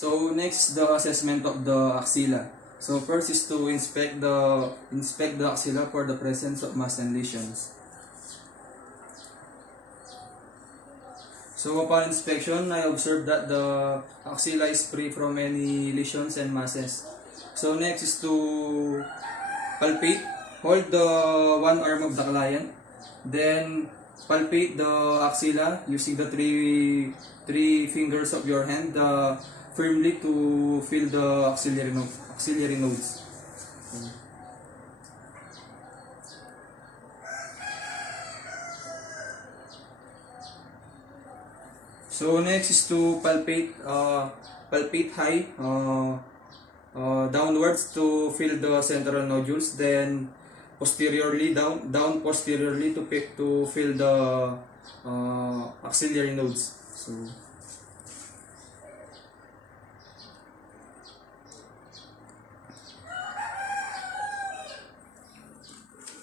So next, the assessment of the axilla. So first is to inspect the axilla for the presence of mass and lesions. So upon inspection, I observed that the axilla is free from any lesions and masses. So next is to palpate. Hold the one arm of the client, then palpate the axilla using the three fingers of your hand firmly to feel the axillary nodes. So next is to palpate high downwards to feel the central nodules, then posteriorly down posteriorly to feel the axillary nodes. So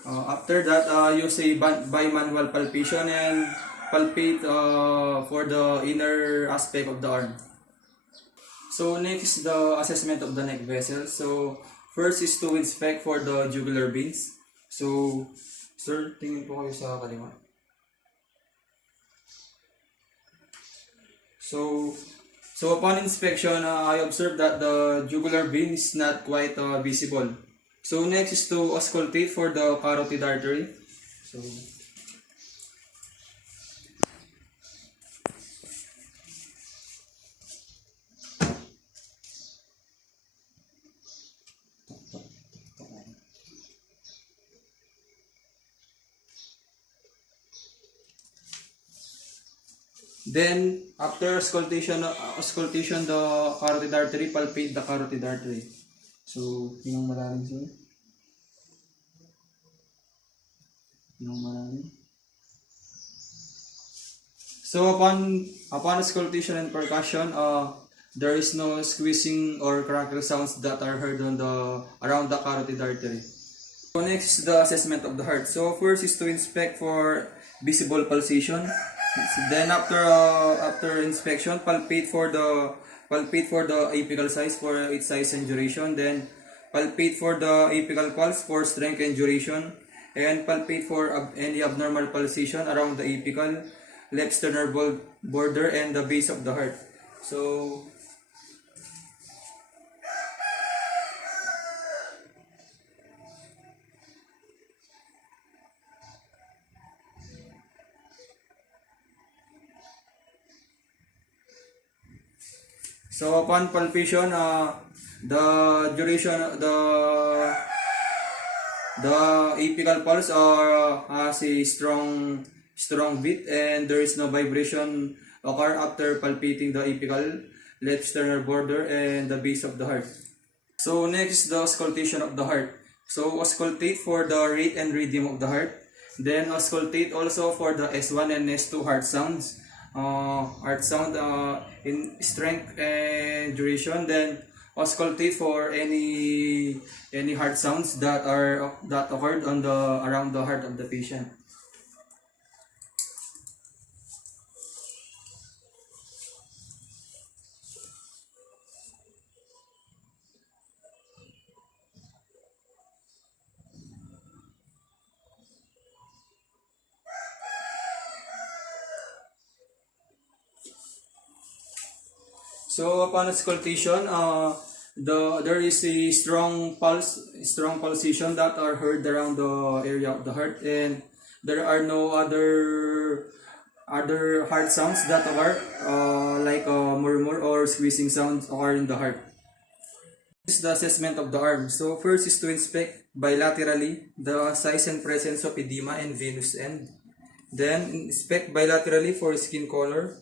after that, use a bimanual palpation and palpate for the inner aspect of the arm. So next is the assessment of the neck vessel. So first is to inspect for the jugular veins. So sir, tingin po kayo sa kaliwa. So upon inspection, I observed that the jugular vein is not quite visible. So next is to auscultate for the carotid artery. So then after auscultation the carotid artery, palpate the carotid artery. So yung malalim sir. Yung malalim. So upon auscultation and percussion, there is no squeezing or crackle sounds that are heard on around the carotid artery. So next is the assessment of the heart. So first is to inspect for visible pulsation. Then after inspection, palpate for the apical size for its size and duration. Then palpate for the apical pulse for strength and duration, and palpate for any abnormal pulsation around the apical, left sternal border, and the base of the heart. So upon palpation, the duration, the apical pulse has a strong beat, and there is no vibration occur after palpating the apical, left sternal border, and the base of the heart. So next is the auscultation of the heart. So auscultate for the rate and rhythm of the heart. Then auscultate also for the S1 and S2 heart sounds. In strength and duration. Then auscultate for any heart sounds that occurred around the heart of the patient. So upon auscultation, there is a strong pulsation that are heard around the area of the heart, and there are no other heart sounds that occur like a murmur or squeezing sounds occur in the heart. This is the assessment of the arm. So first is to inspect bilaterally the size and presence of edema and venous end. Then inspect bilaterally for skin color,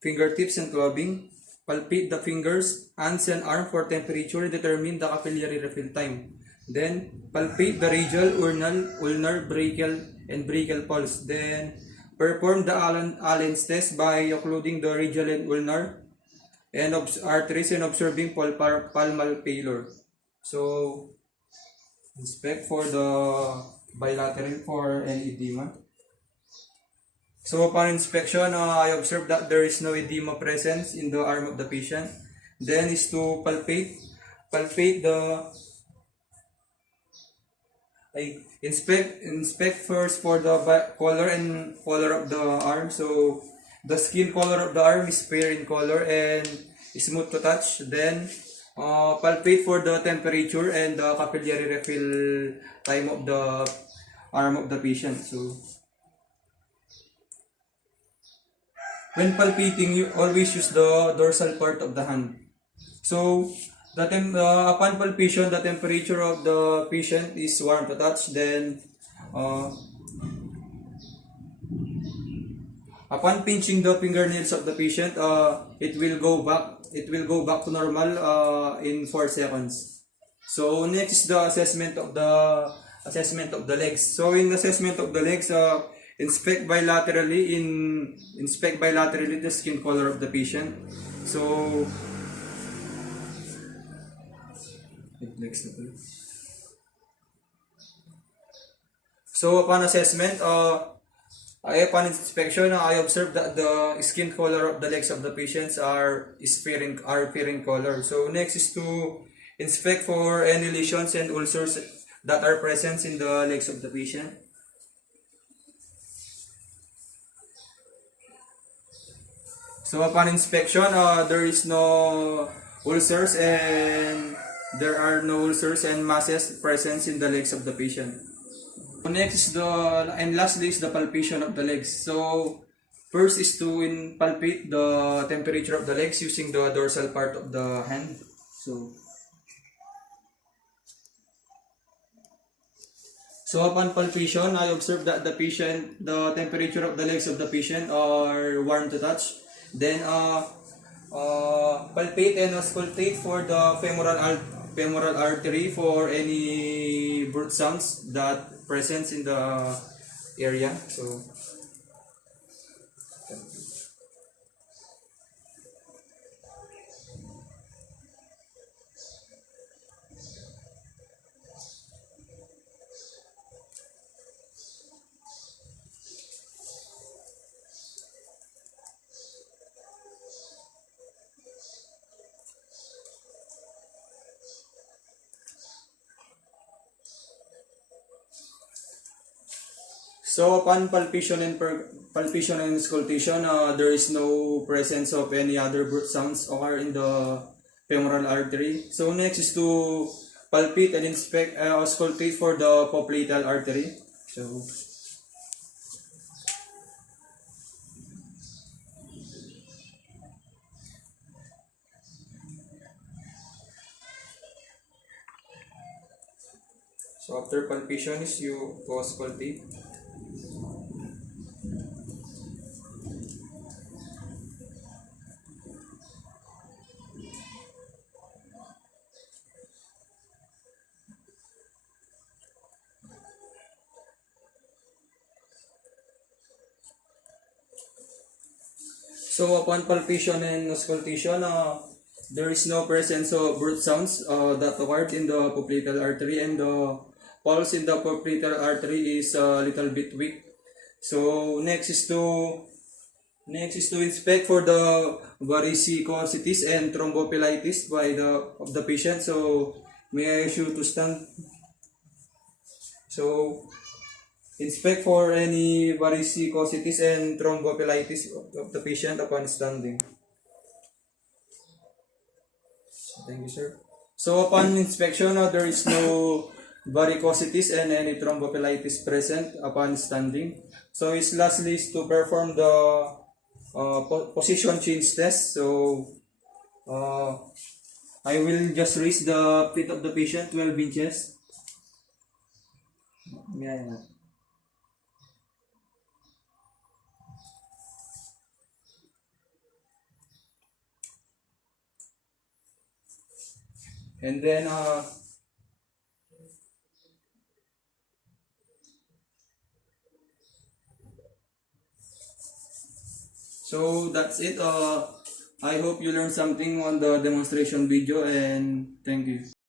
fingertips and clubbing. Palpate the fingers, hands, and arm for temperature. Determine the capillary refill time. Then palpate the radial, ulnar, brachial, and brachial pulse. Then perform the Allen's test by occluding the radial and ulnar and arteries and observing palmar failure. So inspect for the bilateral for any edema. So upon inspection, I observed that there is no edema presence in the arm of the patient. Then is to palpate the inspect first for the color of the arm. So the skin color of the arm is fair in color and smooth to touch. Then palpate for the temperature and the capillary refill time of the arm of the patient. So when palpating, you always use the dorsal part of the hand. So upon palpation, the temperature of the patient is warm to touch. Then upon pinching the fingernails of the patient, it will go back. It will go back to normal in 4 seconds. So next is the assessment of the legs. So in assessment of the legs, inspect bilaterally the skin color of the patient. So upon assessment, upon inspection, I observed that the skin color of the legs of the patients are fair in color. So next is to inspect for any lesions and ulcers that are present in the legs of the patient. So upon inspection, there is no ulcers and there are no ulcers and masses present in the legs of the patient. Next is lastly is the palpation of the legs. So first is to palpate the temperature of the legs using the dorsal part of the hand. So upon palpation, I observed that the temperature of the legs of the patient are warm to touch. Then palpate and auscultate for the femoral artery for any birth sounds that present in the area. So upon palpation and auscultation, there is no presence of any other birth sounds occur in the femoral artery. So next is to palpate and auscultate for the popliteal artery. So after palpation is you auscultate. So upon palpation and auscultation, there is no presence of birth sounds that occurred in the popliteal artery, and the pulse in the popliteal artery is a little bit weak. So next is to inspect for the varicosities and thrombopilitis of the patient. So may I ask you to stand? So inspect for any varicosities and thrombopilitis of the patient upon standing. Thank you, sir. So upon inspection, there is no varicosities and any thrombopilitis present upon standing. So lastly is to perform the position change test. So I will just raise the feet of the patient 12 inches. Yeah. And then so that's it. I hope you learned something on the demonstration video, and thank you.